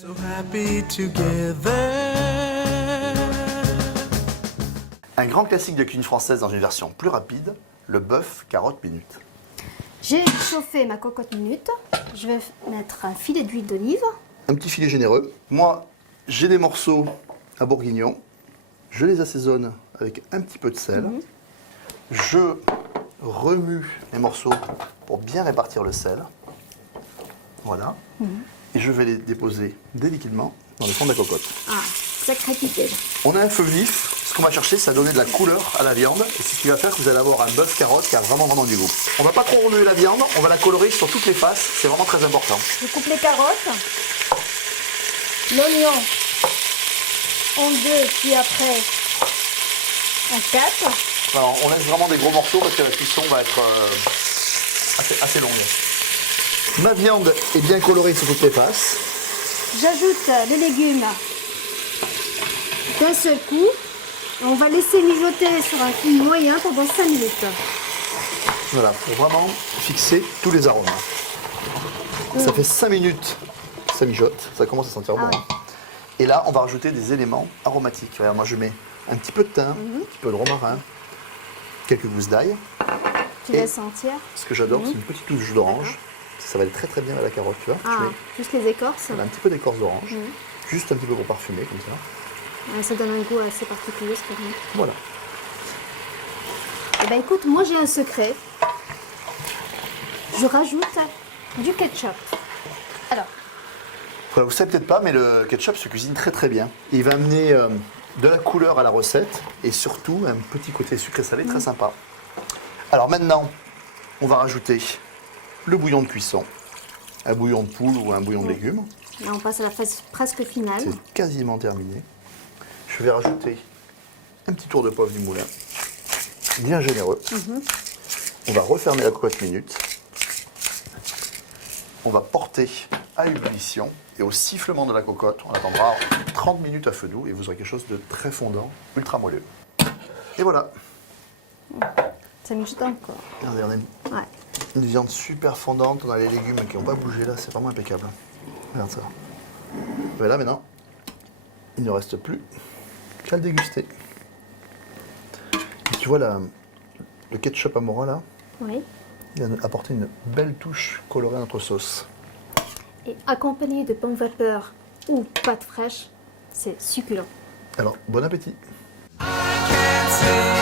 So happy together. Un grand classique de cuisine française dans une version plus rapide, le bœuf carotte minute. J'ai chauffé ma cocotte minute. Je vais mettre un filet d'huile d'olive. Un petit filet généreux. Moi, j'ai des morceaux à bourguignon. Je les assaisonne avec un petit peu de sel. Je remue les morceaux pour bien répartir le sel. Voilà. Et je vais les déposer délicatement dans le fond de la cocotte. Ah, ça crépite. On a un feu vif. Ce qu'on va chercher, c'est à donner de la couleur à la viande. Et c'est ce qui va faire que vous allez avoir un bœuf carotte qui a vraiment du goût. On va pas trop remuer la viande, on va la colorer sur toutes les faces. C'est vraiment très important. Je coupe les carottes, l'oignon en deux, puis après en quatre. Alors, on laisse vraiment des gros morceaux parce que la cuisson va être assez longue. Ma viande est bien colorée sur toutes les faces. J'ajoute les légumes d'un seul coup. On va laisser mijoter sur un feu moyen pendant 5 minutes. Voilà, pour vraiment fixer tous les arômes. Ça fait 5 minutes que ça mijote, ça commence à sentir bon. ouais. Et là, on va rajouter des éléments aromatiques. Regarde, moi je mets un petit peu de thym, un petit peu de romarin, quelques gousses d'ail. Tu laisses sentir. Ce que j'adore, c'est une petite touche d'orange. Ça va aller très très bien à la carotte, tu vois. Ah, Je mets juste les écorces. un petit peu d'écorce d'orange, juste un petit peu pour parfumer comme ça. Ça donne un goût assez particulier, ce que Voilà. Eh ben écoute, moi j'ai un secret. Je rajoute du ketchup. Alors, Voilà, vous savez peut-être pas, mais le ketchup se cuisine très très bien. Il va amener de la couleur à la recette et surtout un petit côté sucré-salé très sympa. Alors maintenant, on va rajouter le bouillon de cuisson, un bouillon de poule ou un bouillon de légumes. là on passe à la phase presque finale. C'est quasiment terminé. Je vais rajouter un petit tour de poivre du moulin, bien généreux. On va refermer la cocotte minute. On va porter à ébullition et au sifflement de la cocotte, on attendra 30 minutes à feu doux et vous aurez quelque chose de très fondant, ultra moelleux. Et voilà. Ça mijote encore. Regardez, on a Ouais. une viande super fondante, on a les légumes qui n'ont pas bougé là, c'est vraiment impeccable. Regarde ça. Et là maintenant, il ne reste plus qu'à le déguster. Et tu vois le ketchup Amora là, Oui. il a apporté une belle touche colorée à notre sauce. Et accompagné de pommes vapeur ou pâte fraîche, c'est succulent. Alors, bon appétit! Can't say